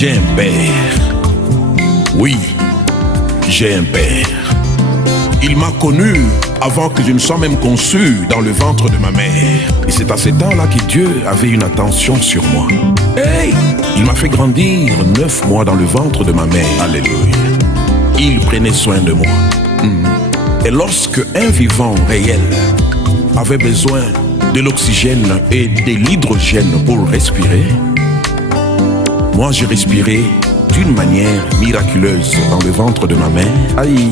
J'ai un père. Oui, j'ai un père. Il m'a connu avant que je ne sois même conçu dans le ventre de ma mère. Et c'est à ce temps-là que Dieu avait une attention sur moi. Hey! Il m'a fait grandir 9 mois dans le ventre de ma mère. Alléluia. Il prenait soin de moi. Et lorsque un vivant réel avait besoin de l'oxygène et de l'hydrogène pour respirer, moi j'ai respiré d'une manière miraculeuse dans le ventre de ma mère, aïe,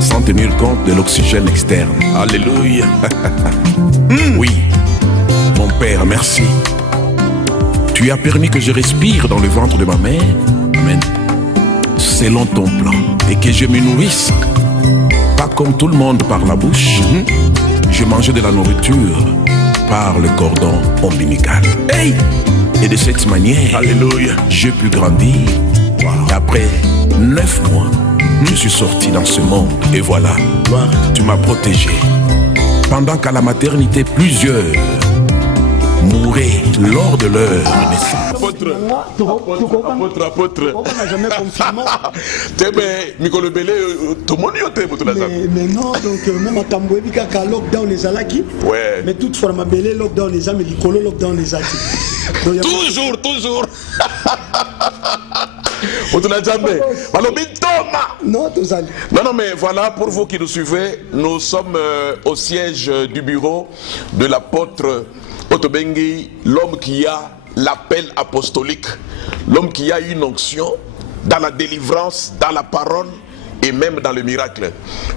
sans tenir compte de l'oxygène externe. Alléluia. Oui, mon Père, merci. Tu as permis que je respire dans le ventre de ma mère, amen, selon ton plan, et que je me nourrisse, pas comme tout le monde par la bouche. Je mangeais de la nourriture par le cordon ombilical. Hey! Et de cette manière, alléluia, j'ai pu grandir. Et après 9 mois, je suis sorti dans ce monde. Et voilà, tu m'as protégé. Pendant qu'à la maternité, plusieurs mouraient lors de leur naissance. Apôtre. On n'a jamais confirmé. Mais non, donc même à Tambouébi, quand le lockdown est à qui. Ouais. Mais toutefois, ma belle lockdown est à mais le lockdown est à qui. Toujours. Non, mais voilà, pour vous qui nous suivez, nous sommes au siège du bureau de l'apôtre Otobengi, l'homme qui a l'appel apostolique, l'homme qui a une onction dans la délivrance, dans la parole et même dans le miracle.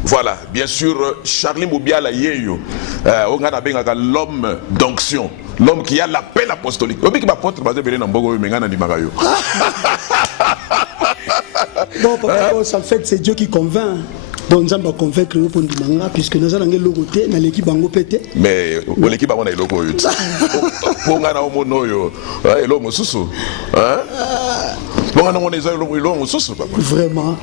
Voilà, bien sûr, Charlie Moubiala Yeyo, l'homme d'onction, l'homme qui a l'appel apostolique. Bon, papa, ça fait que c'est Dieu qui convainc. Donc, nous allons convaincre le pont du manga, puisque nous allons logoter dans l'équipe bango pété. Mais l'équipe bango est logo. Pour nous, l'homme sous. Vraiment.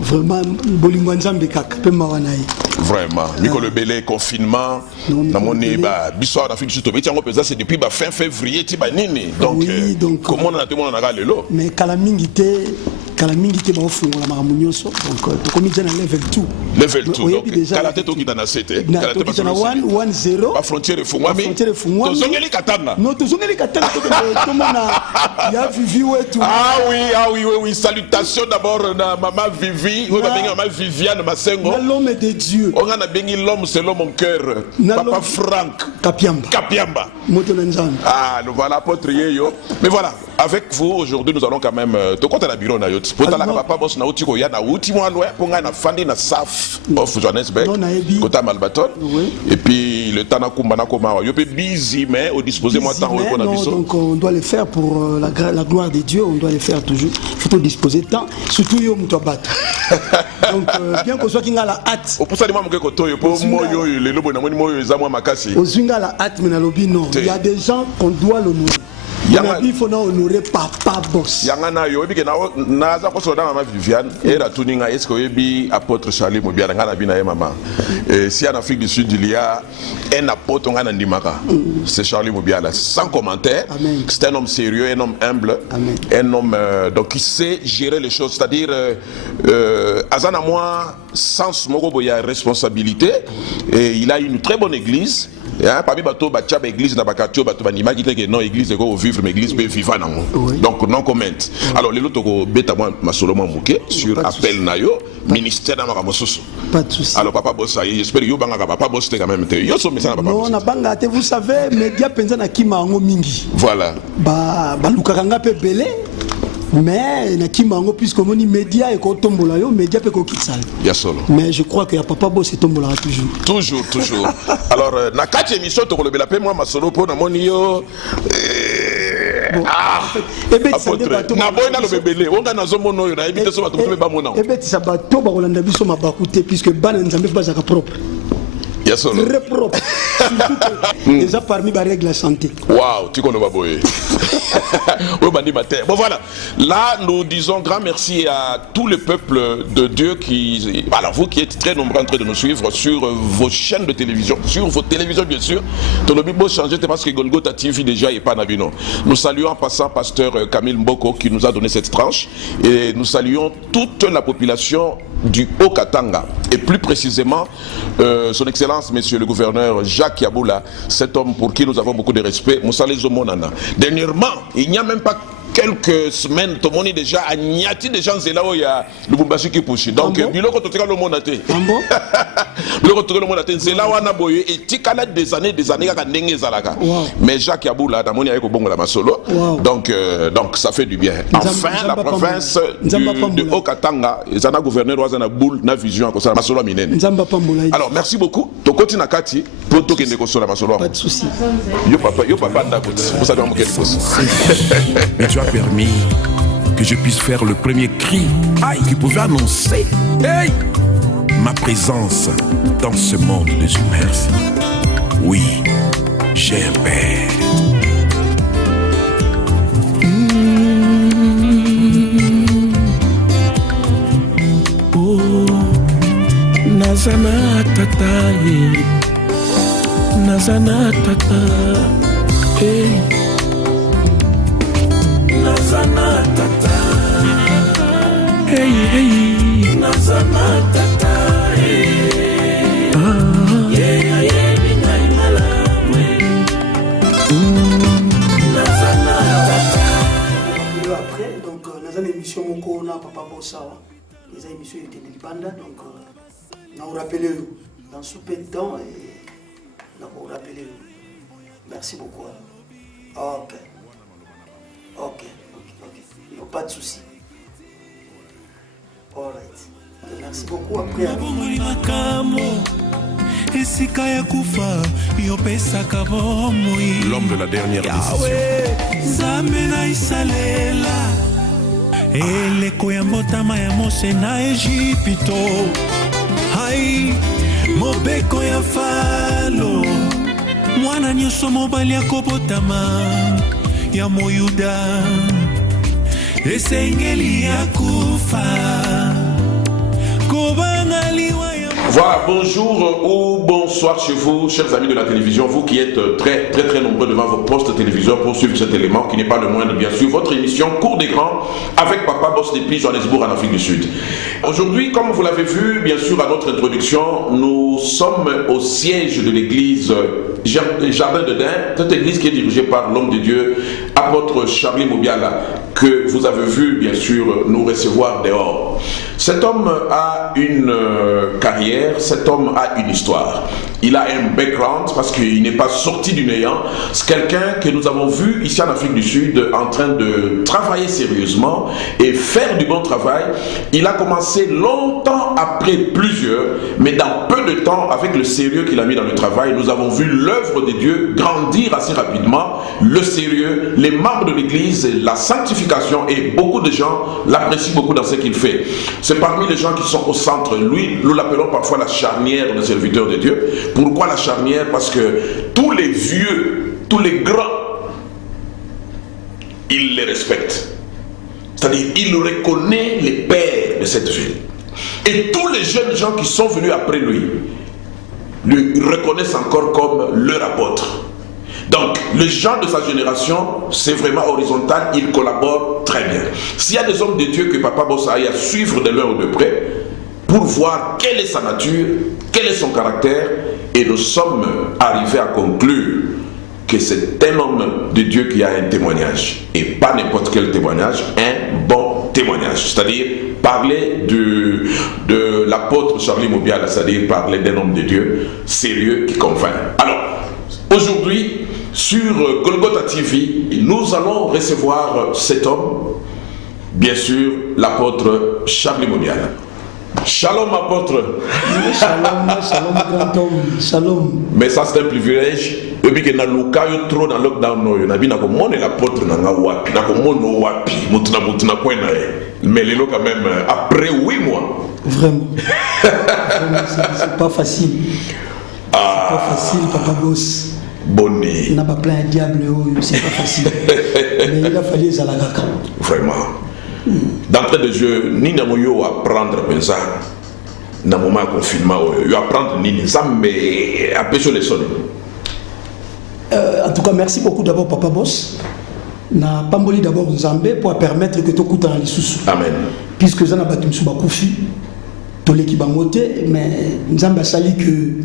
Vraiment, Bolingo Nzambe kaka pe mawana yi. Vraiment. Miko le belé confinement. Na moni ba biso na fiki to beti ngo pesa c'est depuis ba fin février ti ba nini. Donc comment on a tout le monde na lelo. Mais kala mingité ba ofungola maramunyoso. Donc to komi na level 2. Level 2. Donc kala teto ki na 7. Kala teto ki na 1-0. Ba frontière fungwami. To zongeli katana. Non to zongeli katana to mona ya vivi wetu. Ah oui, salutations d'abord na maman Vivi, on a béni maman Viviane Masengo. L'homme de Dieu. On a béni l'homme selon mon cœur. Papa Franck Kapiamba. Ah, nous voilà apôtre Yeyo. Mais voilà, avec vous aujourd'hui nous allons quand même te compter la bureau na yot. Pour ta la papa boss na utiko ya na uti mo loin pour nga na fandi na SAF of Johannesburg. Kota Malbaton. Et puis le temps na kumba na koma yo pe busy mais au disposer moi temps on a biso. Donc on doit le faire pour la gloire de Dieu, on doit le faire toujours. Il faut disposer de temps, surtout yo mto battre. Donc bien que soit kinga la hâte. Pour ça moi moko toyo pour moyo le lobo na moni moyo za moi makasi. Ozinga la hâte mais na lobi non. Il y a des gens qu'on doit l'honorer. Il faut honorer papa boss. Yangana yo bi ke na za ko so na mama Viviane et la tuninga est-ce que bi apôtre Charlie Moubiala ngana bi na maman. Et si en Afrique du Sud il y a un apôtre ngana ndimaka. C'est Charlie Moubiala sans commentaire. C'est un homme sérieux, un homme humble, un homme donc qui sait gérer les choses, c'est-à-dire azana moi sens moko boya responsabilité et il a une très bonne église. Parmi bateau bachab église na bakatio bato banima qui que non église ko vivre mais église peut vivre nango. Donc non comment. Alors les autres ko beta moi masolomo muke sur appel na yo ministère na makamosusu. Pas de souci. Alors papa boss j'espère yo banga papa boss te quand même te. Yo so message na papa. Non na banga te vous savez média penza na kima ngo mingi. Voilà. Ba lukakanga pe belé. Mais na kimango puisque mon média et ko tombola yo média pe ko kitsal. Ya solo. Mais je crois que ya papa boss tombola toujours. Alors na quatre émissions to kolobela pe moi masolo po na moni yo na boy na lo bebele onga na zomono yo na ebite so bato pe ba mona. Ebeti sa bato ba kolanda biso mabakute puisque bana nzambe bazaka propre. Très propre. Déjà parmi les règles de la santé. Waouh, tu connais pas boy. Bon voilà, là nous disons grand merci à tout le peuple de Dieu qui, alors vous qui êtes très nombreux en train de nous suivre sur vos chaînes de télévision, sur vos télévisions bien sûr. Tolobibo changé parce que Golgotha TV déjà est pas nabino. Nous saluons en passant pasteur Camille Mboko qui nous a donné cette tranche et nous saluons toute la population du Haut-Katanga et plus précisément son excellence monsieur le gouverneur Jacques Yaboula, cet homme pour qui nous avons beaucoup de respect. Moussale Zomonana. Dernièrement, il n'y a même pas quelques semaines, tout le monde est déjà à Niati des gens là où il y a le Bumbashi qui pousse. Donc, biloko to le monde até. Biloko to le monde até. C'est là où on a boyé et tikala des années à ndenge zalaka. Mais Jacques Yaboula, damoni avec bongo la masolo. Donc ça fait du bien. Enfin, la province de Haut-Katanga, ils ont un gouverneur, ils ont un boule, na vision comme ça, masolo minene. Alors merci beaucoup. To continue Kati pour to kende kosola masolo. Pas de souci. Yo papa ndako. Vous savez mon quel poste. Mais tu as permis que je puisse faire le premier cri qui pouvait annoncer ma présence dans ce monde des humains. Oui, j'ai un père. Oh, Nazana tata, Nazana tata, Nazana tata, hey hey, Nazana tata, yeah yeah, bingai malamwe, Nazana tata. Après, donc dans une émission mon na Papa Bossa, les émissions étaient de Libanda, donc on rappelle dans ce peu de temps et on rappelle. Merci beaucoup. Ok. Ok, non, pas de souci. Alright. Merci beaucoup. Après. L'homme de la dernière décision. Mwana nyonso mobali akobotama ya moyuda esengeli akufa kobangaliwa. Voilà, bonjour ou bonsoir chez vous, chers amis de la télévision, vous qui êtes très nombreux devant vos postes téléviseurs pour suivre cet élément qui n'est pas le moindre, bien sûr, votre émission Cours d'écran avec Papa Boss depuis Johannesburg en Afrique du Sud. Aujourd'hui, comme vous l'avez vu, bien sûr, à notre introduction, nous sommes au siège de l'église Jardin de Dain, cette église qui est dirigée par l'homme de Dieu, apôtre Charlie Mobiala, que vous avez vu, bien sûr, nous recevoir dehors. Cet homme a une carrière, cet homme a une histoire. Il a un background parce qu'il n'est pas sorti du néant. C'est quelqu'un que nous avons vu ici en Afrique du Sud en train de travailler sérieusement et faire du bon travail. Il a commencé longtemps après plusieurs, mais dans peu de temps, avec le sérieux qu'il a mis dans le travail, nous avons vu l'œuvre de Dieu grandir assez rapidement, le sérieux, les membres de l'église, la sanctification, et beaucoup de gens l'apprécient beaucoup dans ce qu'il fait. C'est parmi les gens qui sont au centre. Lui, nous l'appelons parfois la charnière de serviteurs de Dieu. Pourquoi la charnière? Parce que tous les vieux, tous les grands, il les respecte. C'est-à-dire, il reconnaît les pères de cette ville. Et tous les jeunes gens qui sont venus après lui, le reconnaissent encore comme leur apôtre. Donc, les gens de sa génération, c'est vraiment horizontal, ils collaborent très bien. S'il y a des hommes de Dieu que Papa Bossa a à suivre de loin ou de près, pour voir quelle est sa nature, quel est son caractère, et nous sommes arrivés à conclure que c'est un homme de Dieu qui a un témoignage, et pas n'importe quel témoignage, un bon témoignage, c'est-à-dire parler de l'apôtre Charlie Mobiala, c'est-à-dire parler d'un homme de Dieu sérieux qui convainc. Alors, aujourd'hui, sur Golgotha TV, nous allons recevoir cet homme, bien sûr, l'apôtre Charlie Mobiala. Shalom apôtre. Shalom grand homme. Shalom. Mais ça c'est un privilège. Et puis que na lukayo trop dans lockdown no, na bina ko mone l'apôtre na nga wapi, na ko mono wapi, mutuna kwena. Mais les quand même après 8 mois. Vraiment. C'est pas facile. C'est pas facile, Papa Boss. Bonnet. n'a pas plein de diable, c'est pas facile. Mais il a fallu les alagaka. Vraiment. D'entrée de jeu, ni namoyo apprendre pensa. Na moment confinement, yo apprendre ni mais à pécho les sonner. En tout cas, merci beaucoup d'abord, Papa Boss. Na pamboli d'abord Nzambe pour permettre que tout coûte dans les sous. Amen. Puisque ça n'a pas tout souba koufi, tout l'équipe bangoté, mais Nzambe a sali que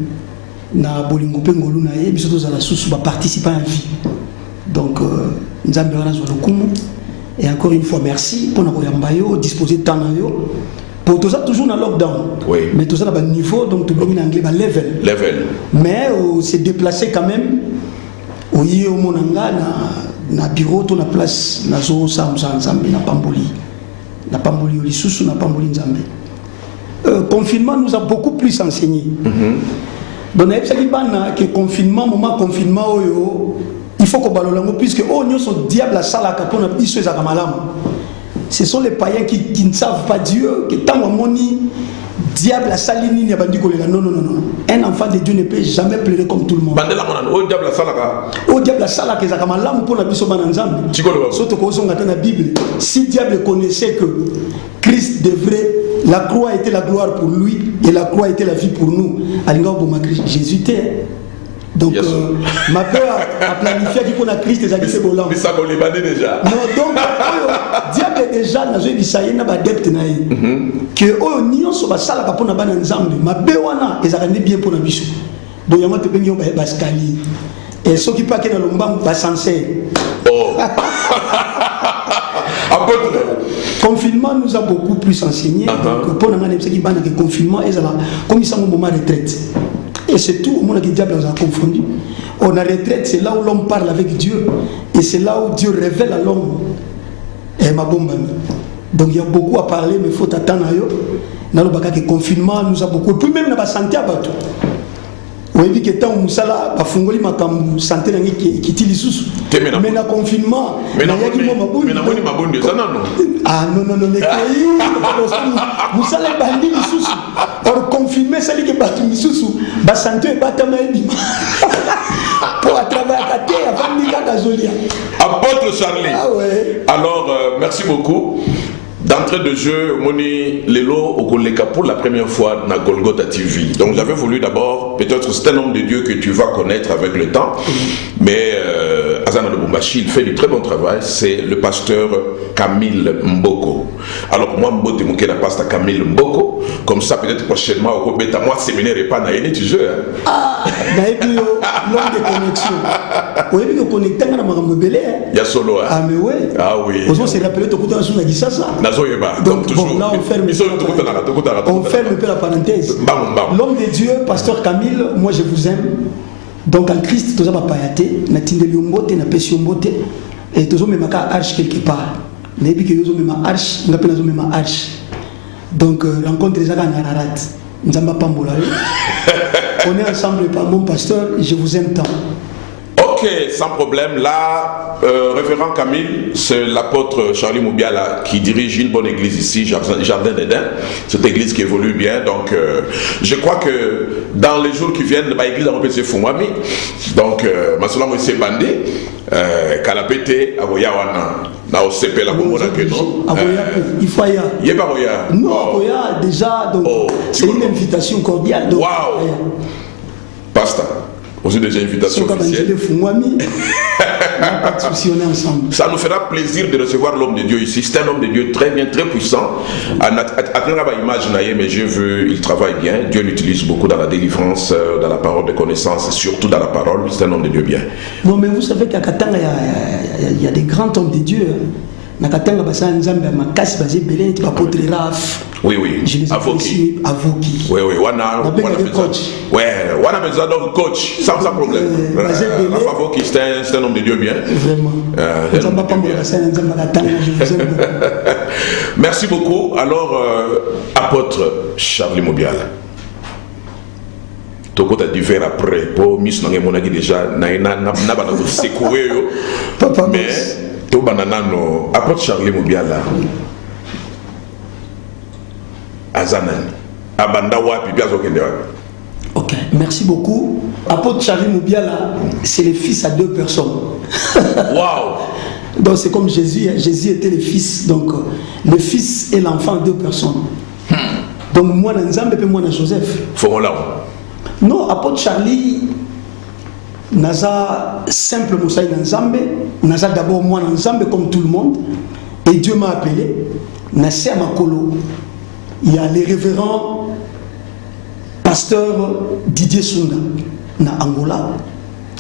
na bolingo pengolu na ye, biso tous à la sous ba participer à vie. Donc Nzambe wana zo lokumu. Et encore une fois merci pour nous yambayo disposer de temps na yo. Pour tout ça toujours dans lockdown. Oui. Mais tout ça dans niveau donc tout le en anglais ba level. Level. Mais c'est déplacé quand même. Oye au monanga na bureau to na place na zo samsa nzambe na pamboli oli susu na pamboli nzambe. Confinement nous a beaucoup plus enseigné. Donc que confinement moment confinement oyo il faut qu'on balolango puisque nous sommes diable à salaka pour na biso ezaka malamu. Ce sont les païens qui ne savent pas Dieu, que tant moni diable à salini ni abandi kolela. Non. Un enfant de Dieu ne peut jamais pleurer comme tout le monde. Bandela mona o diable à salaka. O diable à salaka ezaka malamu pour na biso bana nzambe. Surtout ko zonga dans la Bible. Si diable connaissait que Christ devrait, la croix était la gloire pour lui et la croix était la vie pour nous. Alinga boma Jésus était. Donc, ma peur a planifié qu'il y a Christ et Zaki Sebolam. Mais ça va les banner déjà. Non, donc, diable déjà, n'a jamais dit ça, il n'a pas d'adepte. Que oh, n'y a pas ça, la capone n'a pas d'ensemble. Ma béwana, et ça rend bien pour la bichou. Donc, il y a un peu de bascali. Et ceux qui partent dans le monde, va censé. Oh. Confinement nous a beaucoup plus enseigné. Donc, pour le confinement, comme ils sont au moment de retraite. Et c'est tout, au monde que le diable nous a confondu. On a retraite, c'est là où l'homme parle avec Dieu. Et c'est là où Dieu révèle à l'homme. Et ma bombe. Donc il y a beaucoup à parler, mais il faut attendre. Dans le confinement nous a beaucoup. Et puis même dans la santé à Batou. Vous avez vu que tant que ça, bafungoli makambu santé nangi qui tilisous. Mais dans le confinement, mais non, ah non, mais vous savez, bandi sous. Or confiné, ça dit que batu sous. Ba santé pas tellement pour à travers la terre avant de gazolia. Apôtre Charlie. Ah ouais. Alors merci beaucoup. D'entrée de jeu, Moni Lelo Okoleka pour la première fois dans Golgotha TV. Donc j'avais voulu d'abord, peut-être c'est un homme de Dieu que tu vas connaître avec le temps, mais Azana de Bumbashi, il fait du très bon travail, c'est le pasteur Camille Mboko. Alors moi, Mbote Mouké la pasteur Camille Mboko, comme ça peut-être prochainement, au Kobeta, moi, séminaire et pas naïne, tu joues. Ah, l'homme de connexion. Vous avez vu que connecté à ma belé. Il y a solo. Ah, mais ouais. Ah oui. On s'est rappelé, tu as dit ça. Donc toujours. Bon, là, on ferme un peu la parenthèse. L'homme de Dieu, pasteur Camille, moi je vous aime. Donc en Christ, tous les payaté, na tindeli mbote, na pesi mbote, et tous les maka arche quelque part. N'ebi que yozo mema arche, ngape nazo mema arche. Donc rencontre les agans ararat, nzamba pambola. On est ensemble, mon pasteur, je vous aime tant. Ok, sans problème. Là, révérend Camille, c'est l'apôtre Charlie Moubiala qui dirige une bonne église ici, Jardin d'Éden. Cette église qui évolue bien. Donc, je crois que dans les jours qui viennent, l'église a repêché Fumami. Donc, Masoula Moïse Bandi, Kalapete, Aboyawana, na OCP la Bomona Keno. Il faut y aller. Yebaroya. Non, Aboya, déjà, donc, c'est une invitation cordiale. Waouh! Pasteur. Aussi des invitations officielles. Ça nous fera plaisir de recevoir l'homme de Dieu ici. C'est un homme de Dieu très bien, très puissant. Mais je veux, il travaille bien. Dieu l'utilise beaucoup dans la délivrance, dans la parole de connaissance et surtout dans la parole. C'est un homme de Dieu bien. Non, mais vous savez qu'à Katanga, il y a des grands hommes de Dieu. Nakatanga basa nzambe makasi bazé belé tu apôtre Raf. Oui oui. Avoki. Oui oui. Wana coach. Ouais, wana besoin d'un coach sans problème. Avoki c'est un homme de Dieu bien. Vraiment. Merci beaucoup. Alors apôtre Charlie Mobiala. Toko ta divers après pour Miss Nangé Monagi déjà na bana ko secouer yo. Papa mais to bananano apôtre Charlie Mobiala. Azanan abanda wapi bia zo kende wapi. OK, Merci beaucoup. Apôtre Charlie Moubiala, c'est le fils à 2 personnes. Waouh! Donc c'est comme Jésus, Jésus était le fils, donc le fils et l'enfant 2 personnes. Donc moi Nzambe et moi Joseph. Faut là. Non, apôtre Charlie, Naza simple Moussaï Nzambe, Naza d'abord moi Nzambe comme tout le monde, et Dieu m'a appelé, Nassé à Makolo. Il y a les révérends pasteur Didier Sunda na Angola.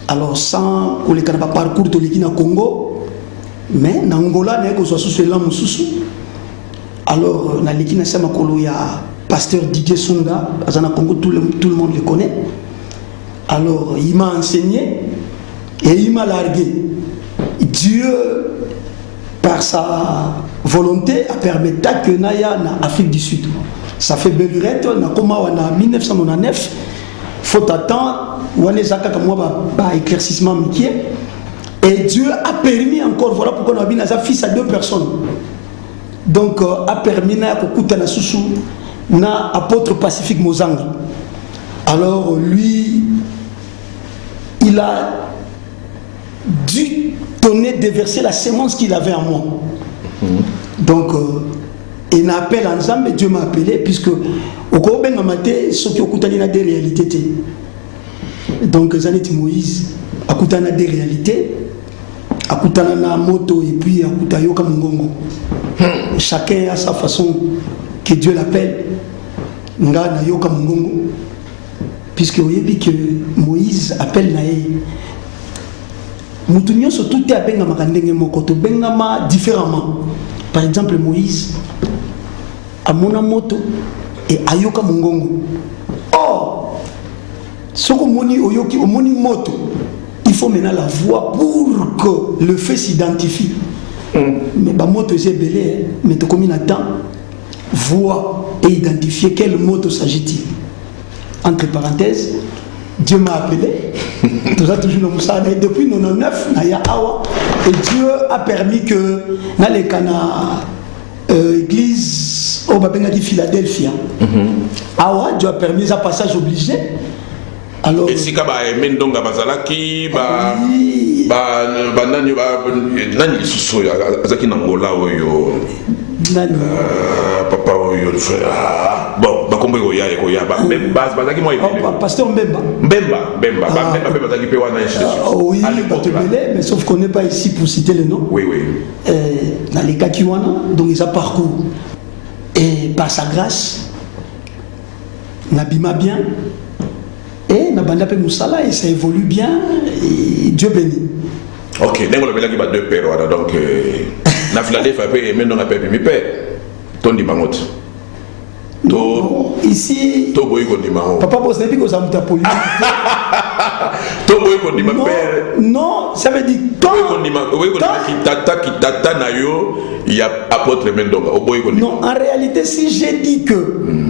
Alors sans qu'on les connaisse pas parcours de l'équipe na Congo, mais na Angola n'est que soit sous ce langue sous. Alors na l'équipe na Samakolo il y a pasteur Didier Sunda, na Congo tout le monde le connaît. Alors il m'a enseigné et il m'a largué. Dieu par sa volonté a permis que naya na Afrique du Sud. Ça fait belle lurette, na koma wana 1999. Faut attendre, on est à éclaircissement miquier. Et Dieu a permis encore, voilà pourquoi on a vu un fils à 2 personnes. Donc, a permis na kokuta na susu na apôtre Pacifique Mozanga. Alors, lui, il a dû donner, déverser la sémence qu'il avait en moi. Donc, il a appelé ensemble et Dieu m'a appelé, puisque au Koben Mamate, ceux qui ont des réalités. Donc, Zanetti Moïse a des réalités, a na moto et puis a yoka mungongo. Chacun a sa façon que Dieu l'appelle. Nga na yoka mungongo. Puisque vous voyez que Moïse appelle Naé. Moutounio se tout est à Bengama Kandenge Mokoto, Bengama différemment. Par exemple, Moïse a mon moto et ayoka mungongo. Or, ce qu'on moni oyoki au moni moto, il faut maintenant la voix pour que le fait s'identifie. Mais ba moto c'est belé, mais tu combien de temps voix et identifier quelle moto s'agit-il. Entre parenthèses, Dieu m'a appelé. Tout ça toujours le Moussa. Depuis 99, Naya Awa, et Dieu a permis que dans les Cana église au Babengadi Philadelphia, Awa, Dieu a permis un passage obligé. Alors, et si kaba mendonga bazalaki ba nani lisusu azaki na ngola oyo papa oyo le frère bon ba kombo ya bazaki moi pasteur Mbemba bazaki pe wana oui mais sauf qu'on n'est pas ici pour citer le nom. Oui dans les cas qui wana donc ils ont parcours et par sa grâce n'abîma bien. Et Nabanda Pe Moussala, et ça évolue bien, et Dieu bénit. Ok, donc on a dit 2 pères, donc na Philadelphie, et maintenant on a perdu mes pères. Ton dimanche. Ici, papa Boss n'est plus que ça me tape politique. Non, ça veut dire quand il y a apôtre Mendonga. Non, en réalité, si j'ai dit que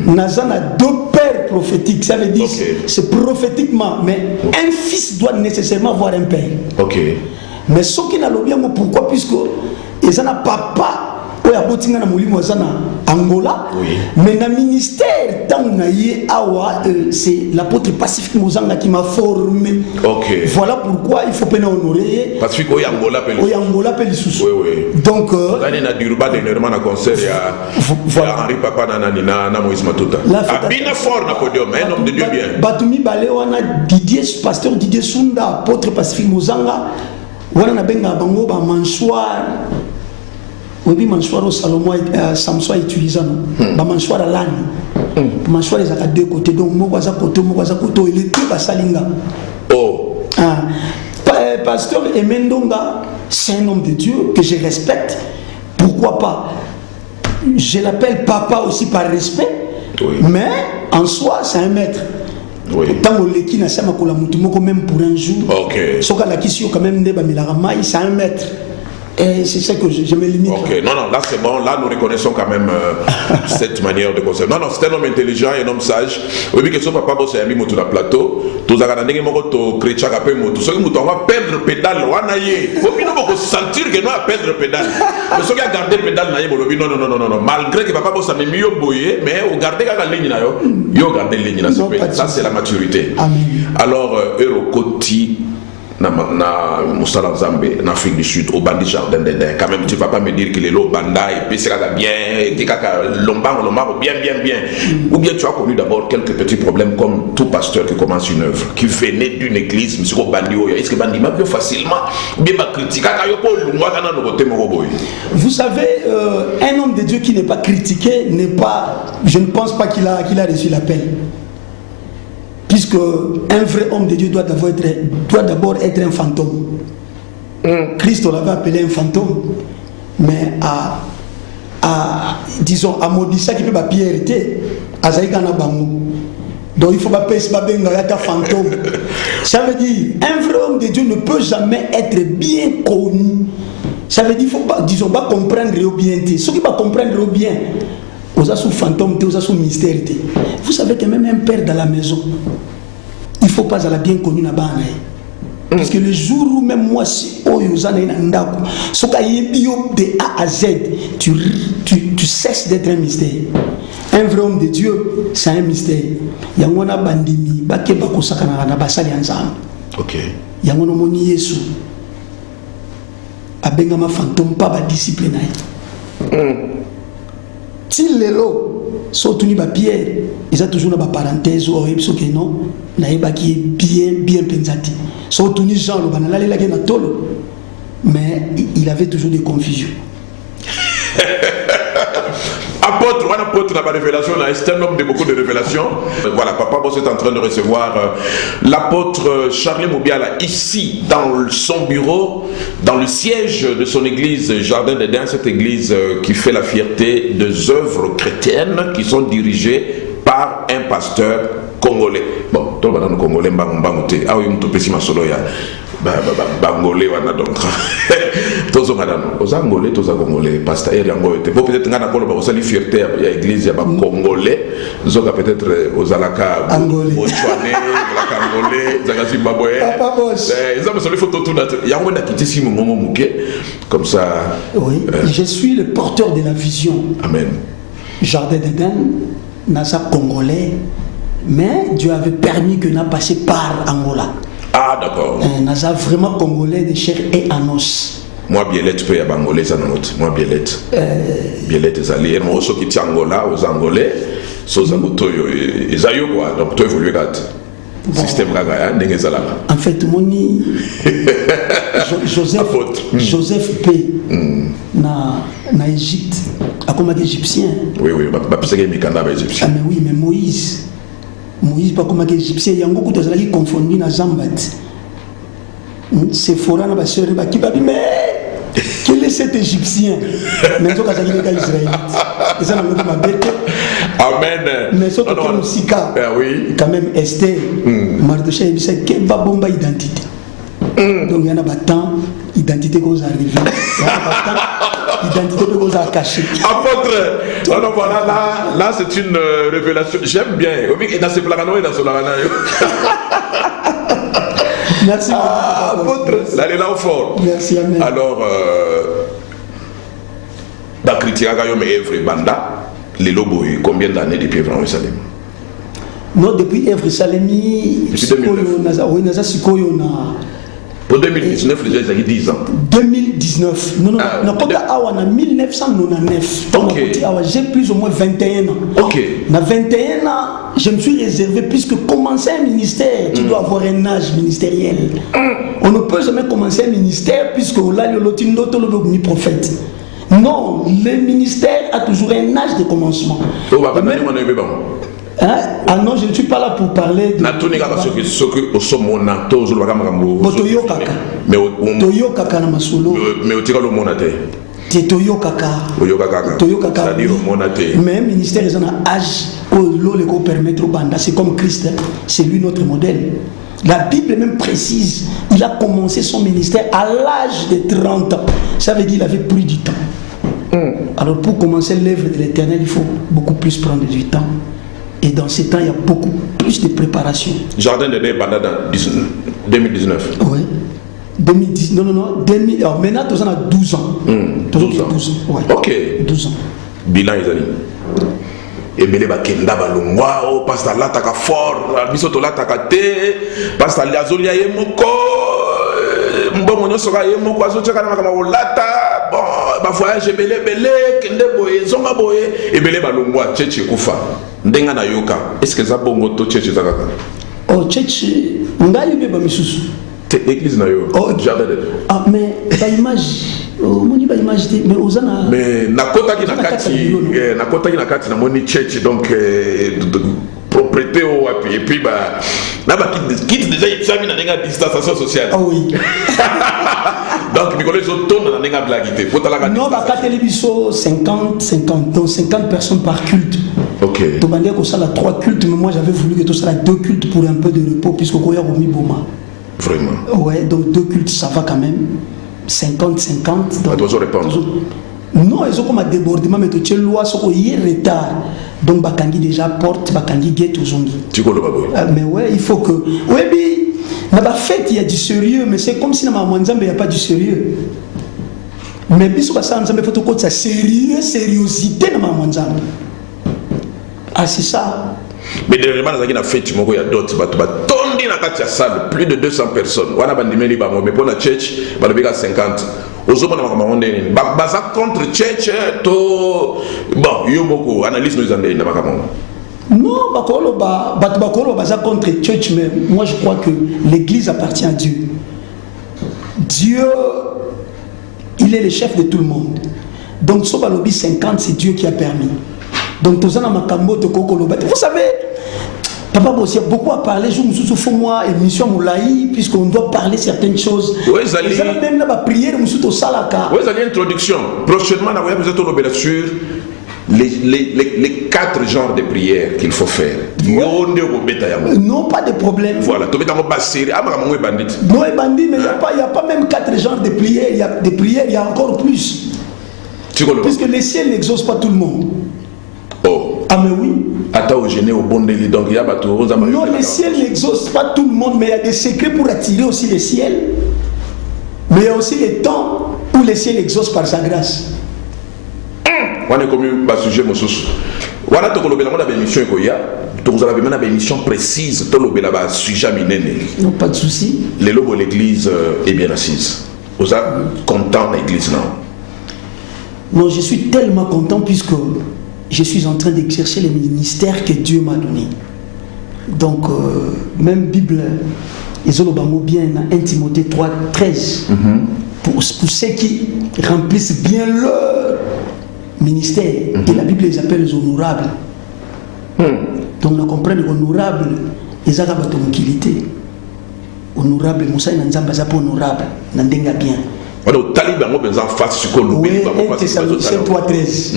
Nazan a 2 pères prophétiques, ça veut dire c'est prophétiquement, mais un fils doit nécessairement avoir un père. Ok. Mais ce qui n'a pas bien, pourquoi? Puisque ils ont un papa. Angola, mais dans le ministère, c'est l'apôtre Pacifique Mozanga qui m'a formé. Voilà pourquoi il faut peine honorer. Pacifique Angola, donc, Henri Papa na Moïse Matuta. Abina fort na podium, un homme de Dieu bien. Batumi Balewana, Didier, pasteur Didier Sunda, apôtre Pacifique Mozanga, voilà benga bango ba manchoir. Oui, manchoir au Salomon, Samson a utilisé. Manchoir à l'âne. Manchoir est à 2 côtés. Donc, moi, côté, il est tout à Salinga. Oh. Pasteur Emendonga, c'est un homme de Dieu que je respecte. Pourquoi pas? Je l'appelle papa aussi par respect. Oui. Mais en soi, c'est un maître. Oui. Tant que l'équipe n'a pas même pour un jour. Ok. Ce qu'on a qui quand même c'est un maître. Et c'est ça que je me limite. Ok, non, là c'est bon, là nous reconnaissons quand même cette manière de concevoir. Non, c'est un homme intelligent et un homme sage. Oui, que son papa bosse à sur le plateau, tous les gars n'ont chrétien à paix, tous ceux qui ont perdre pédale, il faut bien sentir que nous avons perdre pédale. Mais ceux qui ont gardé pédale, non, malgré que papa bosse à mieux boyer, mais au garder la ligne, il a gardé la ligne, ça c'est la maturité. Alors, Eurocoti. Na Moussala Zambé, en Afrique du Sud, au Bandi Jardin d'Eden. Quand même, tu ne vas pas me dire que les lots Banda et puis c'est bien, Lombard, bien. Ou bien tu as connu d'abord quelques petits problèmes comme tout pasteur qui commence une œuvre, qui venait d'une église, monsieur Bandi, est-ce que Bandi m'a vu facilement, ou bien m'a critiqué, vous savez, un homme de Dieu qui n'est pas critiqué, je ne pense pas qu'il a reçu l'appel. Puisque un vrai homme de Dieu doit d'abord être un fantôme. Christ, on l'avait appelé un fantôme. Mais disons, à Maudissa qui peut pas pierreté, à Zaïkana Bangou. Donc il faut pas payer un fantôme. Ça veut dire, un vrai homme de Dieu ne peut jamais être bien connu. Ça veut dire, il faut pas, disons, pas comprendre bien. Ceux qui ne comprendre bien, aux sous fantôme, aux sous mystère. Vous savez que même un père dans la maison, il ne faut pas aller bien connu là-bas. Parce que le jour où même moi, si de A à Z, tu cesses d'être un mystère. Un vrai homme de Dieu, c'est un mystère. Il y a un bandimi, ok. Il y a un homme Yesu. Abengama fantôme, pas de discipline. Si les lots sont tenus par Pierre, ils ont toujours une parenthèse ou un que non, qui est bien pensé. Sont tenus Jean, mais il avait toujours des confusions. Apôtre n'a pas de révélation, c'est un homme de beaucoup de révélations. Voilà, Papa Boss est en train de recevoir l'apôtre Charlie Moubiala ici, dans son bureau, dans le siège de son église Jardin d'Eden, cette église qui fait la fierté des œuvres chrétiennes qui sont dirigées par un pasteur congolais. Bon, tout le monde congolais, ah oui, je suis Bangolais wana donc tozo madame aux angolais tous congolais pasteur yango était peut-être ngana ko ba osali fierté ya église ya ba congolais zoka peut-être aux alaka bochwane la congolais zaka zimbabwe ils ont soli photo tout yango na kitisi momo muke comme ça. Oui, je suis le porteur de la vision. Amen. Jardin d'Eden nasa congolais, mais Dieu avait permis que n'a passé par Angola. Ah d'accord. Naza vraiment congolais de chair et en os. Moi Bielette peut y avoir angolais ça non. Moi Bielette. Bielette zali. Moi ceux qui tiennent Angola aux angolais, ceux zamotoyo ezayo quoi. Donc toi évoluer gat. Système gaga ndenge zalaka. En fait moni Joseph P. na Égypte, à comme égyptien. Oui, bah c'est que Mikanda est égyptien. Ah mais oui, mais Moïse pas comme égyptien, il y a beaucoup de gens qui confondent na Zambat. C'est Fora na ba sœur ba qui mais quel est cet égyptien? Mais donc ça il est israélite. Et ça n'a pas bête. Amen. Mais ce que Sika. Oui. Quand même Esther. Mardochée il sait que ba bomba identité. Donc il y en a pas tant identité qu'on arrive. Identité que vous avez cachée. Apôtre, alors voilà, là c'est une révélation. J'aime bien. Et dans ce plagano et dans ce lagana. Merci. Apôtre, là il est là au fort. Merci, amen. Alors, dans Critique Agayom et Evry Banda, les lobos, combien d'années depuis Evry Salem? Non, depuis Evry Salem, depuis 2009. Pour 2019, déjà, ils ont 10 ans. 2019. Non, en 1999. J'ai plus ou moins 21 ans. Ok. Dans 21 ans, je me suis réservé, puisque commencer un ministère, tu dois avoir un âge ministériel. On ne peut jamais commencer un ministère, puisque là, il y a prophète. Non, le ministère a toujours un âge de commencement. Ah non, je ne suis pas là pour parler de... Mais le ministère est un âge où l'eau permettre au banda. C'est comme Christ, c'est lui notre modèle. La Bible même précise, il a commencé son ministère à l'âge de 30 ans. Ça veut dire qu'il avait pris du temps. Alors pour commencer l'œuvre de l'Éternel, il faut beaucoup plus prendre du temps. Et dans ces temps, il y a beaucoup plus de préparation. Jardin de Bandada 2019. Oui. 2010, non. 2000, alors maintenant, tu as 12 ans. 12 ans. Ouais. Ok. 12 ans. Bilan, ils ont ebele bakenda balongwa o pasteur lataka fort biso to lataka te pasteur liazolia ye moko mbongo nyonso ka ye moko azocheka na makama olata bon ba voyage ebele kende boye zonga boye ebele balongwa cheche kufa ndenga na yoka est-ce que ça bongo to cheche zakaka oh cheche ngai beba misusu te église na yo jardin de ah mais ba image moni ba image mais ozana mais nakotaki na kati na moni church donc propriété au wapi et puis ba na ba quitte déjà examine na nga distanciation sociale. Ah oui. Donc Nicolas Zoton na nga blaguité potala non ba ka télévision 50 donc 50 personnes par culte. OK. To bandé ko ça la 3 cultes mais moi j'avais voulu que tout ça la 2 cultes pour un peu de repos puisque koya romi boma. Vraiment. Ouais, donc 2 cultes ça va quand même. 50-50. Donc, doit répondre. Non, ils ont comme un débordement, mais tu as loi, il y a retard. Donc, Bakangi déjà porte, Bakangi guette aux ongles. Tu connais pas. Mais ouais, il faut que. Oui, mais dans la fête, il y a du sérieux, mais c'est comme si dans ma Mwanzambe, il n'y a pas du sérieux. Mais bis au Nzambe, il faut que ça sérieux, sériosité dans ma Mwanzambe. Ah, c'est ça. Mais dernièrement, dans la fête, il y a d'autres. Tondi na kati ya salle, plus de 200 personnes. Wana bandimeli bango, mais pour la church, balobika 50. Ozomona makambo ndeni. Baza contre church to bon, yo moko analyse nous andeni na makambo. Non, bakolo baza contre church, mais moi je crois que l'église appartient à Dieu. Dieu, il est le chef de tout le monde. Donc so balobi 50, c'est Dieu qui a permis. Donc tozana makambo to kokoloba. Vous savez, Papa Bossi a beaucoup à parler, je me suis moi émission Moulaï, puisqu'on doit parler certaines choses. Oui, ça même là, prière, je me suis au salaka. Oui, ça y a une introduction. Prochainement, on va vous sur les 4 genres de prières qu'il faut faire. Non, pas de problème. Voilà, tu vas passer. Non, bandit, mais il n'y a pas même 4 genres de prières. Il y a des prières, il y a encore plus. Puisque le ciel n'exauce pas tout le monde. Oh. Ah, mais oui. Attends, gêné au bon délit, donc il y a pas tout. Non, le ciel n'exauce pas tout le monde, mais il y a des secrets pour attirer aussi le ciel. Mais il y a aussi les temps où le ciel exauce par sa grâce. On est comme un sujet, mon sous. On a une émission, vous avez une émission précise, un sujet minene. Non, pas de souci. Les lobes de l'église est bien assise. Vous êtes content de l'église, non? Non, je suis tellement content puisque je suis en train d'exercer le ministère que Dieu m'a donné. Donc, même Bible, ils ont bien 1 Timothée 3, 13. Pour ceux qui remplissent bien leur ministère, et la Bible les appelle les honorables. Donc, on comprend les honorables, ils ont une utilité. Honorable, Moussa et Nanzamba, c'est pas honorable, Nandenga bien. Donc, Thessaloniciens 3:13.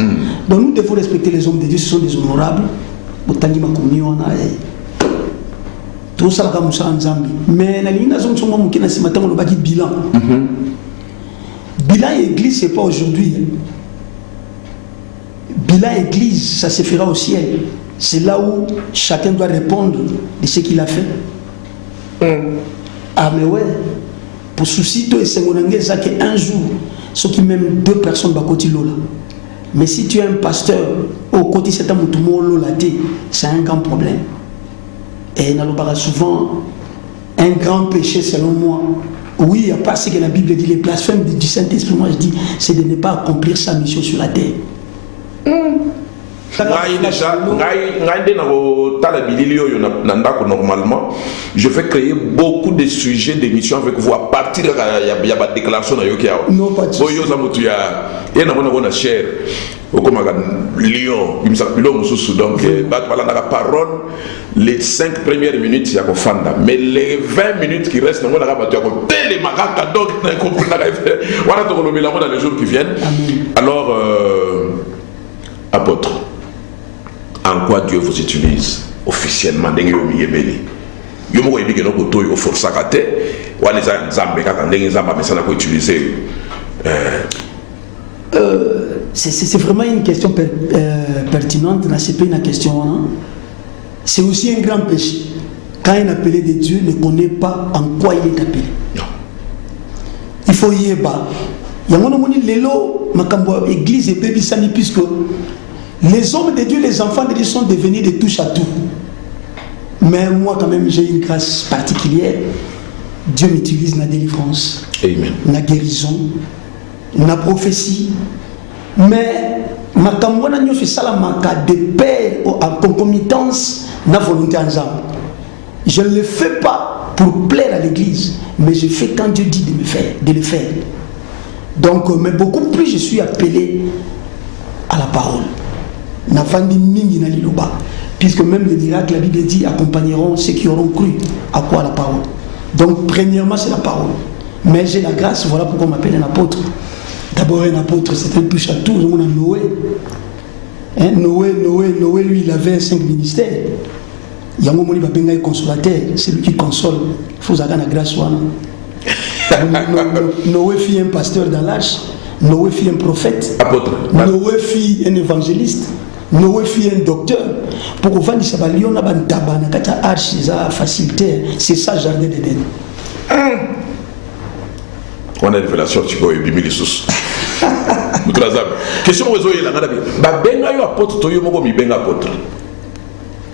Donc nous devons respecter les hommes de Dieu, ce sont des honorables. Tout ça, mais la ligne bilan. Bilan église, ce n'est pas aujourd'hui. Bilan église, ça se fera au ciel. C'est là où chacun doit répondre de ce qu'il a fait. Ah, mais ouais. Pour souci, toi et Sengonangé, ça qu'un jour, ce qui même 2 personnes va côté Lola. Mais si tu es un pasteur, au côté c'est un mouton Lola, c'est un grand problème. Et on a souvent un grand péché selon moi. Oui, il n'y a pas ce que la Bible dit, les blasphèmes du Saint-Esprit, moi je dis, c'est de ne pas accomplir sa mission sur la terre. Normalement, je vais créer beaucoup de sujets d'émissions avec vous à partir de la déclaration de non, pas de souci. Lyon, donc la parole, les 5 premières minutes, il y a Fanda. Mais les 20 minutes qui restent, on va dans les jours qui viennent. Alors, apôtre, en quoi Dieu vous utilise officiellement? yo moko yebi ke no koto yo forsaka te wana za nzambe kaka ndenge nzambe amesana ko utiliser c'est vraiment une question pertinente. C'est pas une question. Hein? C'est aussi un grand péché. Quand un appelé de Dieu ne connaît pas en quoi il est appelé. Non. Il faut y aller. Il y a un lelo makambo église et baby sani puisque les hommes de Dieu, les enfants de Dieu sont devenus de touche à tout. Mais moi quand même j'ai une grâce particulière. Dieu m'utilise dans la délivrance, Amen. Dans la guérison, dans la prophétie. Mais makambo na nyoso salamaka de paix en concomitance na volonté ensemble. Je ne le fais pas pour plaire à l'église, mais je fais quand Dieu dit de le faire. Donc, mais beaucoup plus je suis appelé à la parole. Nafandi mingi na liloba, puisque même les miracles, la Bible dit, accompagneront ceux qui auront cru. À quoi la parole? Donc, premièrement, c'est la parole. Mais j'ai la grâce, voilà pourquoi on m'appelle un apôtre. D'abord, un apôtre, c'était un touche à tout. On a Noé. Hein, Noé, lui, il avait 5 ministères. Yango moni babenga consolateur, c'est lui qui console. Il faut avoir la grâce. Noé fit un pasteur dans l'arche. Noé fit un prophète. Apôtre. Noé fit un évangéliste. Noé fit un docteur. Pour qu'on fasse des sabalions, on a un tabac, on a une arche, c'est facilité. C'est ça, jardin d'Éden. On a une révélation, tu vois, il y a des sous. Question réseau, il y a un benga yo apôtre, toi yo moko mi benga apôtre.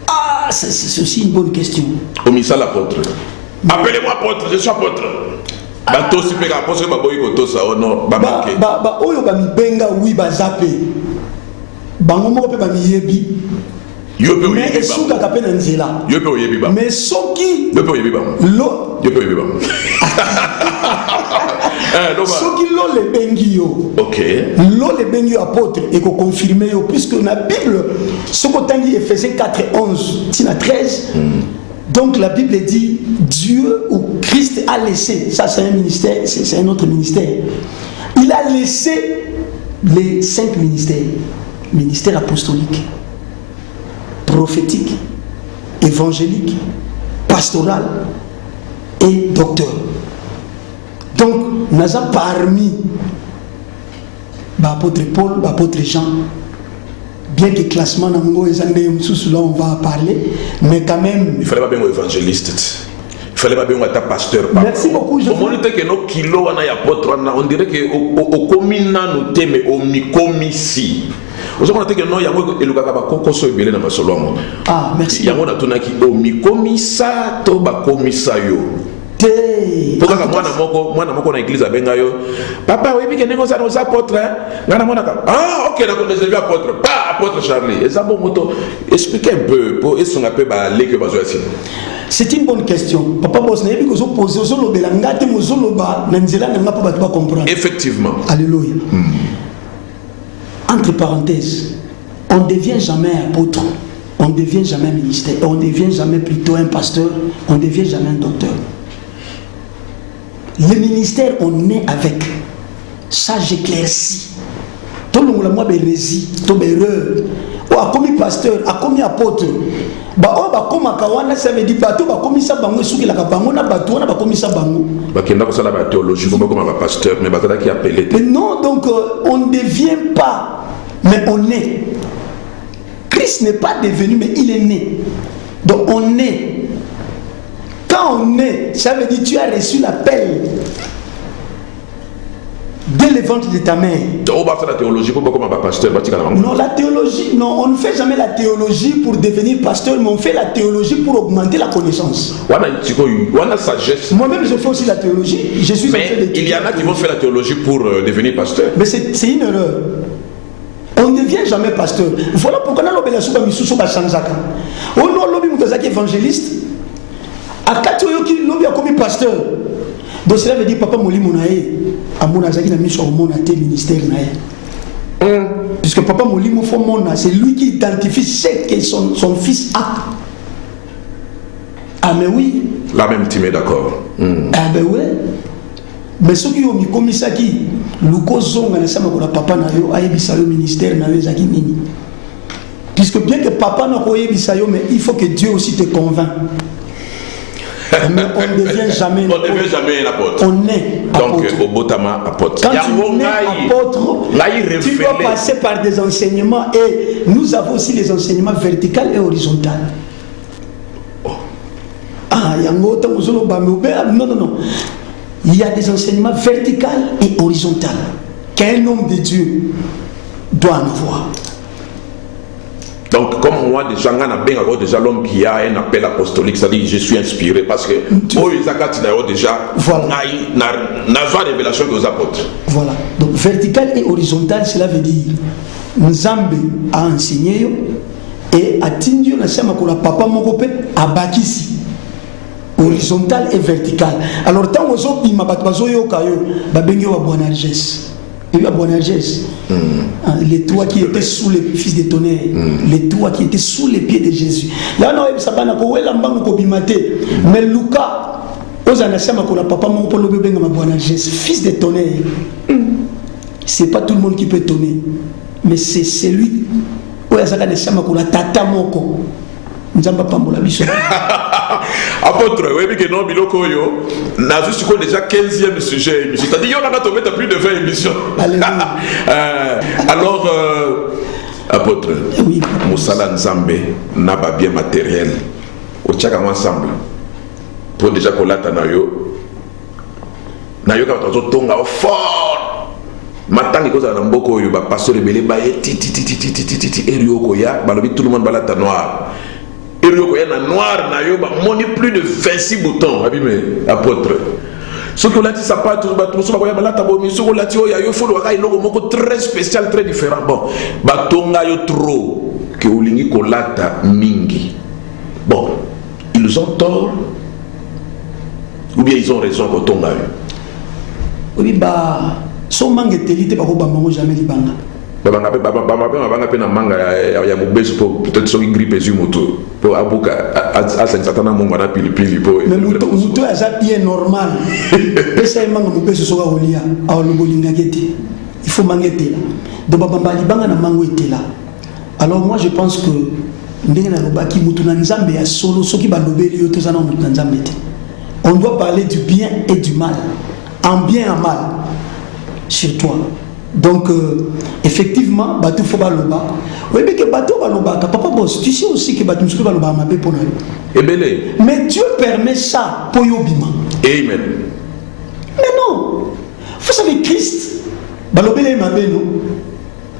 Ah, c'est aussi une bonne question. Omisa l'apôtre. Appelez-moi apôtre, je suis apôtre. Bato si peka apôtre, ba boyi koto sa ono, ba marqué. Ba oyo ba mi benga oui ba zappé. Bango moko pe ba mi yebi. Yo pe mais esuka ka pe na nzela. Yo pe oyebi ba. Mais soki yo pe oyebi ba. Lo yo pe oyebi ba. Soki lo le bengi yo. OK. Lo le bengi yo apôtre et ko confirmer yo puisque na Bible ce qu'on dit Ephésiens 4:11 tina 13. Donc la Bible dit Dieu ou Christ a laissé, ça c'est un ministère, c'est un autre ministère. Il a laissé les 5 ministères, ministère apostolique, prophétique, évangélique, pastoral et docteur. Donc, nous avons parmi l'apôtre Paul, l'apôtre Jean, bien que le classement là on va parler, mais quand même. Il fallait pas bien un évangéliste. Il fallait pas bien un pasteur. Merci beaucoup. Je vous dis que nos kilos on dirait que au commun nous thème au mi-commissi. Vous savez que non, il y a un lugar qui est belé dans ma solo. Ah, merci. Il y a un autre qui au mi-commissa, to ba commissario. Pourquoi moi na moko na église abenga yo papa oui que nengo ça nos apôtres ngana mona ah OK na connais les apôtres pas apôtre Charlie et ça bon moto expliquez un peu pour est-ce qu'on appelle ba leke bazo asi. C'est une bonne question. Papa boss na yebi ko so poser so lo belanga te mo so lo ba na nzela na ngapa ba ba comprendre. Effectivement. Alléluia. Entre parenthèses, on ne devient jamais apôtre, on ne devient jamais ministère, on ne devient jamais plutôt un pasteur, on ne devient jamais un docteur. Le ministère, on est avec. Ça, j'éclaircis. Tout le monde a bénézi, tout le monde a commis pasteur, a commis apôtre. Ça veut dire bateau, commis ça, souki la bango, na bateau, na commis ça bango. Bakenda ko la théologie, comme un pasteur, mais bakenda qui appelé. Non, donc on ne devient pas, mais on est. Christ n'est pas devenu, mais il est né. Donc on est. Quand on est, ça veut dire que tu as reçu l'appel dès le ventre de ta mère. On va faire la théologie pour comme un pasteur. Non, la théologie, non, on ne fait jamais la théologie pour devenir pasteur, mais on fait la théologie pour augmenter la connaissance. Sagesse. Moi-même, je fais aussi la théologie. Je suis mais il y en a qui vont faire la théologie pour devenir pasteur. Mais c'est une erreur. On ne devient jamais pasteur. Voilà pourquoi on a l'obéi la souba misusu ba sanzaka. On a l'obéi mutazaki évangéliste. A kati oyoki lobi a commis pasteur. Donc cela veut dire papa moli monae a monazaki na mission mona te ministère na. Puisque papa moli mo fo mona, c'est lui qui identifie ce que son fils a. Ah mais oui. La même team est d'accord. Ah ben ouais. Mais ceux qui ont mis comme ça qui luko zonga na sama ko papa na yo ayebisa yo ministère na yo zaki nini. Puisque bien que papa na ko yebisa yo mais il faut que Dieu aussi te convainc. Mais on ne devient jamais On ne devient jamais un apôtre. On est apôtre. Donc, au Botama, apôtre. Quand tu es apôtre, tu dois passer par des enseignements et nous avons aussi les enseignements verticaux et horizontaux. Ah, il y a non. Il y a des enseignements verticaux et horizontaux qu'un homme de Dieu doit en avoir. Donc, comme moi, déjà, l'homme qui a un appel apostolique, ça dit je suis inspiré parce que déjà, n'a révélation aux apôtres. Voilà. Donc, vertical et horizontal, cela veut dire Nzambe a enseigné et a tindio na sema ko la papa mokope abakisi. Horizontal et vertical. Alors, tant que vous avez les toits qui étaient sous les fils de tonnerre, les toits qui étaient sous les pieds de Jésus. Là, on a mais Lucas, fils de tonnerre. C'est pas tout le monde qui peut tonner, mais c'est celui où il y a tata moko. Apôtre, oui, mais que non, Biloko, n'a juste déjà 15e sujet. C'est-à-dire qu'on a tombé plus de 20 émissions. Alors, apôtre, oui. Moussala Nzambe n'a pas bien matériel. Au tchaka ensemble. Pour déjà qu'on l'a tanayo. Nayo quand on tonga au fort. Matangi koza na mboko yo ba pasteur belé ba ti erioko ya balobi tout le monde balata noir. Et le noir n'a plus de 26 boutons, apôtre. Ce que l'on a dit, ça pas tout le monde, très spécial, très différent. Bon, batonga yo trop, que ulingi kolata mingi. Bon, ils ont tort, ou bien ils ont raison quand on a eu. Oui, bah, son manque de télé, pas jamais libanga. Peut-être sur une grippe moto pour abouka à certains moments à pili mais moto est normal et ça manque mon pèse sur Olia à l'Obolingageti il faut mangueter là donc baba libanga na mango était là alors moi je pense que ndenge na lobaki mutu na nzambe ya solo soki ba lobeli yo tozana mutu na nzambe te on doit parler du bien et du mal en bien et en mal sur toi. Donc, effectivement, Batou faut baloba. Oui, mais que Batou baloba, papa boss, tu sais aussi que Batou m'a baloba m'a pour nous. Mais Dieu permet ça pour Yobima. Amen. Mais non, vous savez Christ, baloba il m'a non.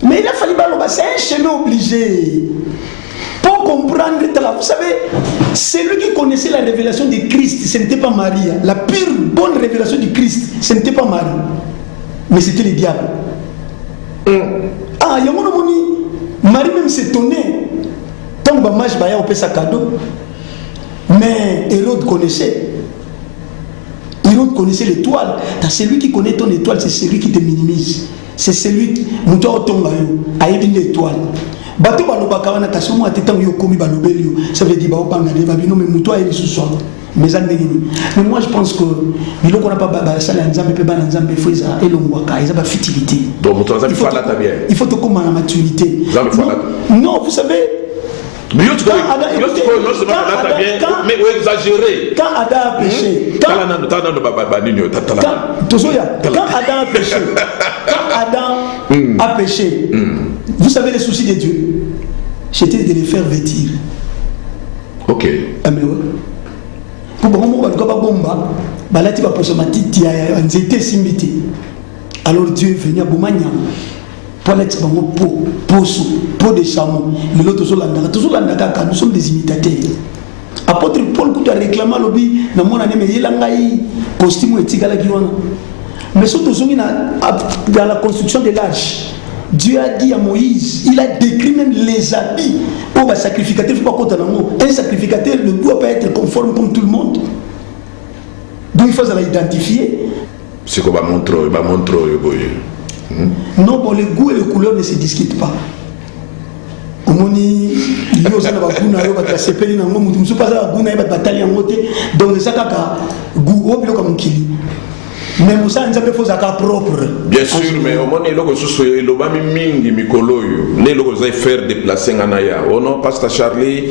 Mais il a fallu baloba, c'est un chemin obligé. Pour comprendre, vous savez, celui qui connaissait la révélation de Christ, ce n'était pas Marie. La pure bonne révélation du Christ, ce n'était pas Marie, mais c'était le diable. Ah, il y a mon Marie même s'étonnait. Tant que Bamaj Baya opé sa cadeau. Mais Hérode connaissait. Hérode connaissait l'étoile. C'est lui qui connaît ton étoile, c'est celui qui te minimise. C'est celui qui. Moutoua Otonga yo, aïe une étoile. Bateau balobaka wana kasi mo atetango yo komi balobeli yo. Ça veut dire ba opanga de babino mais moutoua aïe sous soi. Mais moi je pense que il faut futilité. Donc il faut te comme la maturité. Non, vous savez. Mais exagéré. Quand Adam a péché, quand Adam a péché, vous savez les soucis de Dieu, c'était de les faire vêtir. Ok. Ah mais ouais. Alors Dieu est venu à Boumania pour être pour des chameaux. Nous sommes des imitateurs. Apôtre Paul qui a réclamé lobby dans mon année, mais il a un costume et tigala guiwana. Mais surtout dans la construction de l'arche, Dieu a dit à Moïse, il a décrit même les habits pour un sacrificateur. Un sacrificateur ne doit pas être conforme comme tout le monde. Donc il faut l'identifier. C'est qu'on va montrer. Non, bon, les goûts et les couleurs ne se discutent pas. Donc mais Moussa Nzambe faut zaka propre. Bien sûr, mais au moins il y a le bami mingi mikoloyo. Les locaux ont fait déplacer en Anaya. Oh non, Pasteur Charlie,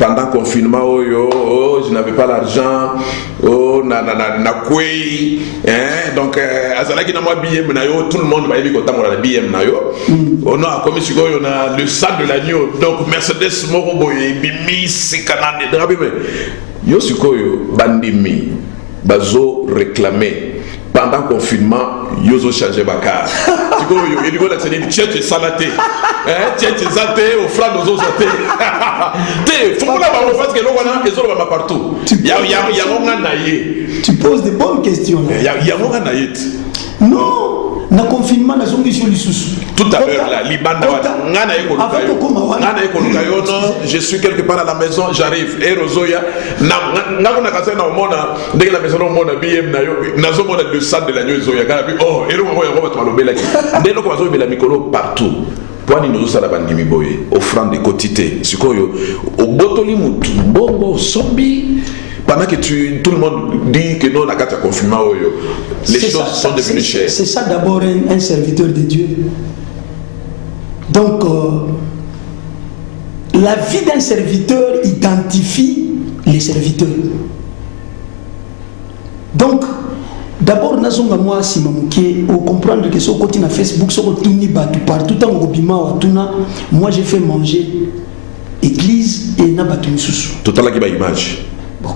pendant qu'on confinement, oh, je n'avais pas l'argent, oh, na kwe, hein, donc, azalaki na moi BM na yo, tout le monde va y aller quand on a BM na yo. On a comme si on a le sang de l'agneau, donc Mercedes Moroboy, Bimi, Sekanane, drabi mais yo sikoyo bandimi, bazo réclamé. Pendant le confinement, ils ont changé ma carte. Tu vois, ils ont dit que tu salaté. Tu es salaté, au flanc de nos autres. Il faut que l'on fasse que l'on va partout. Tu poses des bonnes questions. Il y a un naït. Non, dans le confinement, nous avons des sous. Tout à l'heure, là, je suis quelque part à la maison, j'arrive. Et Rosoya, dès que la maison le sang de l'agneau, oh, et dès que la micro partout. Pour nous ça la bandimi boye, offrande de quotité. C'est quoi au botoli mutu, bongo, zombie. Pendant que tout le monde dit que non, la carte a confinement, les choses sont devenues chères. C'est ça d'abord un serviteur de Dieu. Donc, la vie d'un serviteur identifie les serviteurs. Donc, d'abord, nous avons comprendre que sur le Facebook, sur le partout, moi j'ai fait manger église et Nabatunsusu. Tout à l'heure, il y a une image.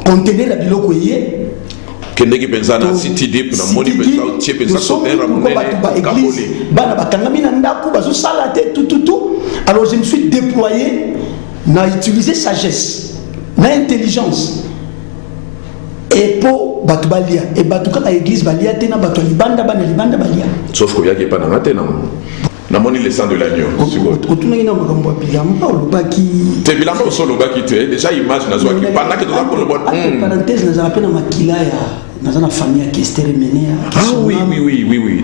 Contenez la biloko yé. Kendeki penza na city deep na moni penza tie penza soter na monene église bana bakangami na ndaku bazo salate tout. Alors je me suis déployé, n'a utilisé sagesse, n'a intelligence. Et pour batubalia et batuka à église balia tena batu libanda bana libanda balia. Sauf qu'il y a qui pas na tena. Na moni le sang de l'agneau. Otuna ina makambo bilamba olobaki. Te bilamba solo baki te déjà image na zoaki pendant que tu as pour le bon. Parenthèse na za pena makila ya dans la famille qui Esther Menea. Ah oui.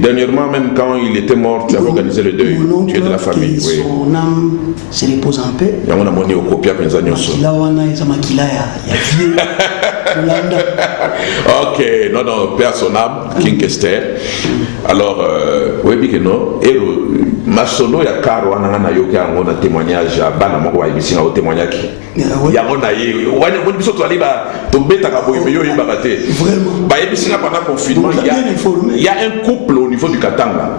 Dernièrement même quand il était mort, tu as organisé le deuil. Tu es de la famille, oui. Son âme se repose en paix. Ya mona moni okopia penza nyoso. Makila wana eza makila ya vieux. Ok, non, père son âme, King Esther. Alors, oui, bien que non. Et masolo ya karo wana na yoki yango na témoignage bana moko ba ibisinga au témoignage yango na ye wani biso to aliba to beta ka boye yo yeba te vraiment ba ibisinga pendant confinement il y a un couple au niveau du Katanga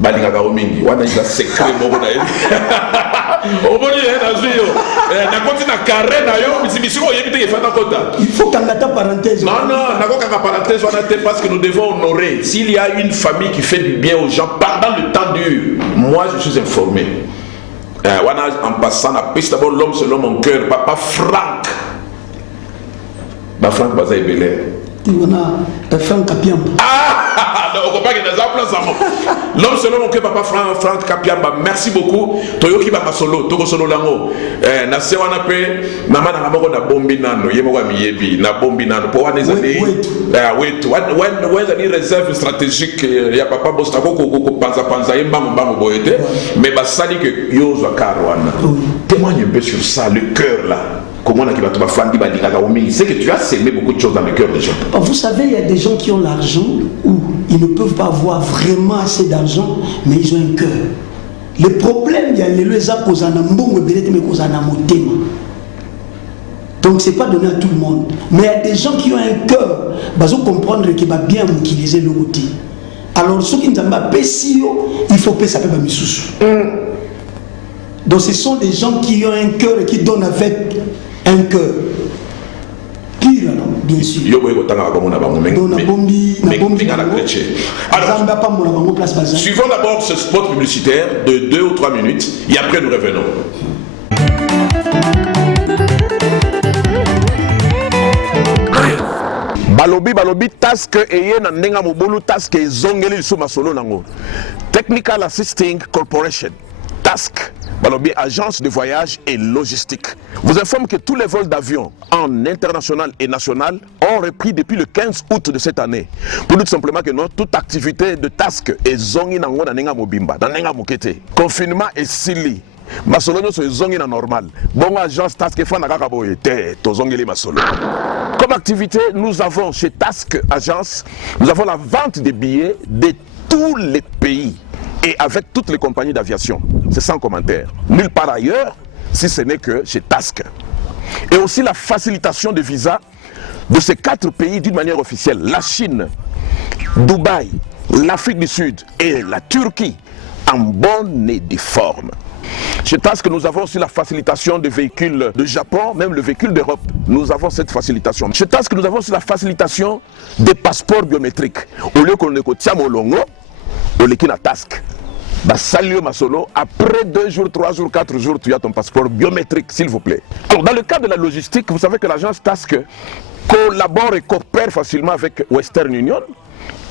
balinga ka omingi wana isa secret moko na ye oboni na zuyo na konti na carré na yo bisibisiko yebi te fata kota il faut qu'on attend parenthèse non na ko ka parenthèse wana te parce que nous devons honorer s'il y a une famille qui fait du bien aux gens pendant le temps dur. Moi je suis informé en passant la piste d'abord l'homme selon mon cœur papa Franck Franck Bazaï Belé Franck Kapiamba. On comprend que l'homme selon mon cœur, papa Franck Kapiamba, merci beaucoup. Toyoki ba solo, toko solo lango. Na se wana pe, mama na moko na bombi nano, yemo kwa miyebi, na bombi nano. Po wana ezali, wait, when any réserve stratégique ya papa bosta ko panza yemba boyete, mais basali que yo zwa karwana. Témoigne un peu sur ça, le cœur là. Comment on a c'est que tu as sémé beaucoup de choses dans le cœur des gens. Vous savez, il y a des gens qui ont l'argent ou ils ne peuvent pas avoir vraiment assez d'argent, mais ils ont un cœur. Le problème, il y a les gens qui ont donc c'est pas donné à tout le monde. Mais il y a des gens qui ont un cœur, ils vont comprendre qu'ils vont bien utiliser le outil. Alors ceux qui ne sont pas PCO, il faut payer ça peut pas me. Donc ce sont des gens qui ont un cœur et qui donnent avec un cœur. Pire, non, bien sûr. Suivons d'abord ce spot publicitaire de 2 ou 3 minutes et après nous revenons. Balobi task eye na ndenga mobulu task ezongeli suma solo nango. Technical Assisting Corporation. Task Balobi, agence de voyage et logistique, vous informe que tous les vols d'avion en international et national ont repris depuis le 15 août de cette année. Pour nous, tout simplement que non, toute activité de task est zongi nango na nenga mobimba, na nenga mokete. Confinement est sili. Masolo so zongi na normal. Bon agence task fa na kaka boye te to zongeli masolo. Comme activité, nous avons chez Task Agence, nous avons la vente des billets de tous les pays. Et avec toutes les compagnies d'aviation, c'est sans commentaire. Nulle part ailleurs, si ce n'est que chez Task. et aussi la facilitation de visa de ces 4 pays d'une manière officielle, la Chine, Dubaï, l'Afrique du Sud et la Turquie, en bonne et due forme. Je pense que nous avons aussi la facilitation des véhicules de Japon, même le véhicule d'Europe. Nous avons cette facilitation. Je pense que nous avons aussi la facilitation des passeports biométriques. Au lieu qu'on ait Tiamolongo, on est na task. Salio Masolo, après 2 jours, 3 jours, 4 jours, tu as ton passeport biométrique, s'il vous plaît. Alors, dans le cadre de la logistique, vous savez que l'agence Task collabore et coopère facilement avec Western Union,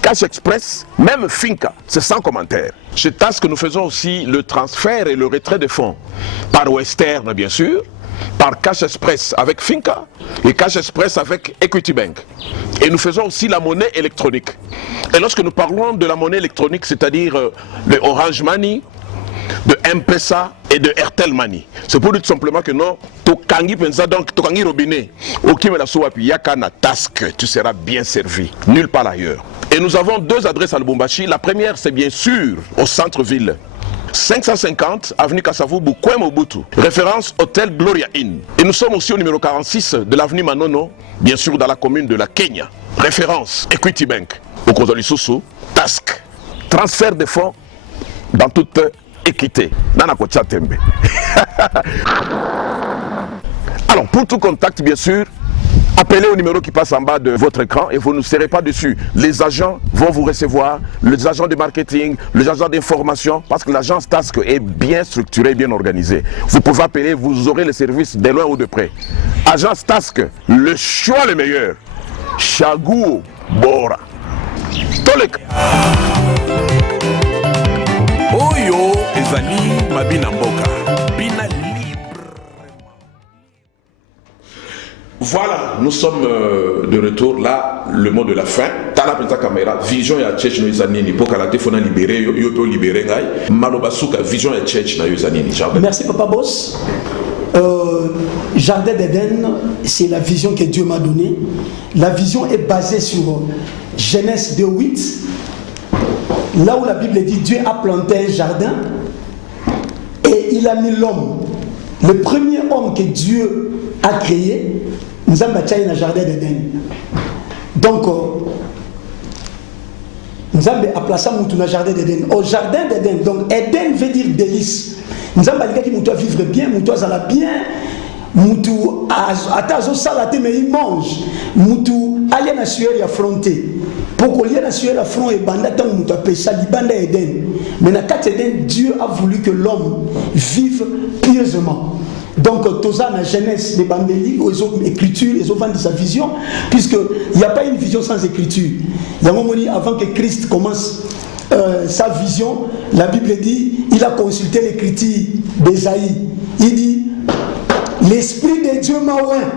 Cash Express, même Finca, c'est sans commentaire. Chez Task, nous faisons aussi le transfert et le retrait de fonds par Western, bien sûr, par Cash Express avec Finca et Cash Express avec Equity Bank. Et nous faisons aussi la monnaie électronique. Et lorsque nous parlons de la monnaie électronique, c'est-à-dire le Orange Money, de M-Pesa et de Airtel Money. C'est pour dire tout simplement que non, Tokangi Pensa, donc Tokangi Robinet, Okimela Soapi Yakana Task, tu seras bien servi, nulle part ailleurs. Et nous avons 2 adresses à Lubumbashi. La première, c'est bien sûr au centre-ville. 550 avenue Kasavubu, Kwem Mobutu, référence Hôtel Gloria Inn. Et nous sommes aussi au numéro 46 de l'avenue Manono, bien sûr dans la commune de la Kenya. Référence Equity Bank, au Kozoli Soussou, Task, transfert de fonds dans toute équité. Nana Kocha Tembe. Alors, pour tout contact, bien sûr, appelez au numéro qui passe en bas de votre écran et vous ne serez pas dessus. Les agents vont vous recevoir, les agents de marketing, les agents d'information, parce que l'agence Task est bien structurée, bien organisée. Vous pouvez appeler, vous aurez les services de loin ou de près. Agence Task, le choix le meilleur. Chagou Bora. Tolek. Oyo ezali Mabina Mboka. Bina libre. Voilà, nous sommes de retour. Là, le mot de la fin. Tala Penta Caméra, vision ya Tchetch no Izanini. Pour qu'à fona libéré, yo peut libérer. Malobasuka, vision ya Tchetch na Izanini. Merci Papa Boss. Jardin d'Éden, c'est la vision que Dieu m'a donnée. La vision est basée sur Genèse 2:8. Là où la Bible dit Dieu a planté un jardin et il a mis l'homme. Le premier homme que Dieu a créé, nous avons bâti un jardin d'Éden. Donc, nous avons placé un jardin d'Éden. Au jardin d'Éden, donc Éden veut dire délice. Nous avons dit que nous devons vivre bien, nous devons aller bien. Mutu atazo salate mais il mange. Mutu alien assurer affronter. Pour qu'on ait assuré la front et banda tant mutu appelle ça libanda Eden. Mais dans quatre Eden, Dieu a voulu que l'homme vive pieusement. Donc toza na jeunesse les bandeli aux autres écritures, les autres de sa vision, puisque il n'y a pas une vision sans écriture. Il y a un moment avant que Christ commence sa vision, la Bible dit, il a consulté l'écriture d'Ésaïe. Il dit l'Esprit de Dieu m'a oint.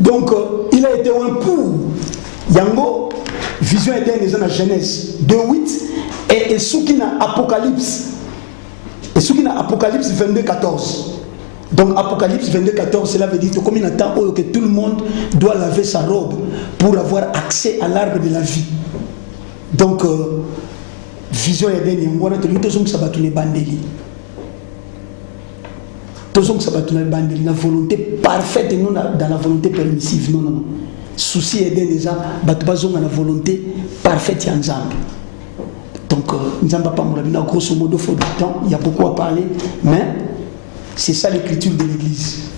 Donc, il a été oint pour. Yango, vision éternelle dans la Genèse 2:8 et Soukina Apocalypse. Et Soukina Apocalypse 22:14. Donc, Apocalypse 22:14, cela veut dire que comme il attend que tout le monde doit laver sa robe pour avoir accès à l'arbre de la vie. Donc, vision éternelle, on voit que nous sommes les bandeli. Tous ceux qui sont la volonté parfaite et non dans la volonté permissive. Non, non, non. Souci est déjà, la volonté parfaite et ensemble. Donc, nous n'avons pas grosso modo, il faut du temps, il y a beaucoup à parler, mais c'est ça l'écriture de l'Église.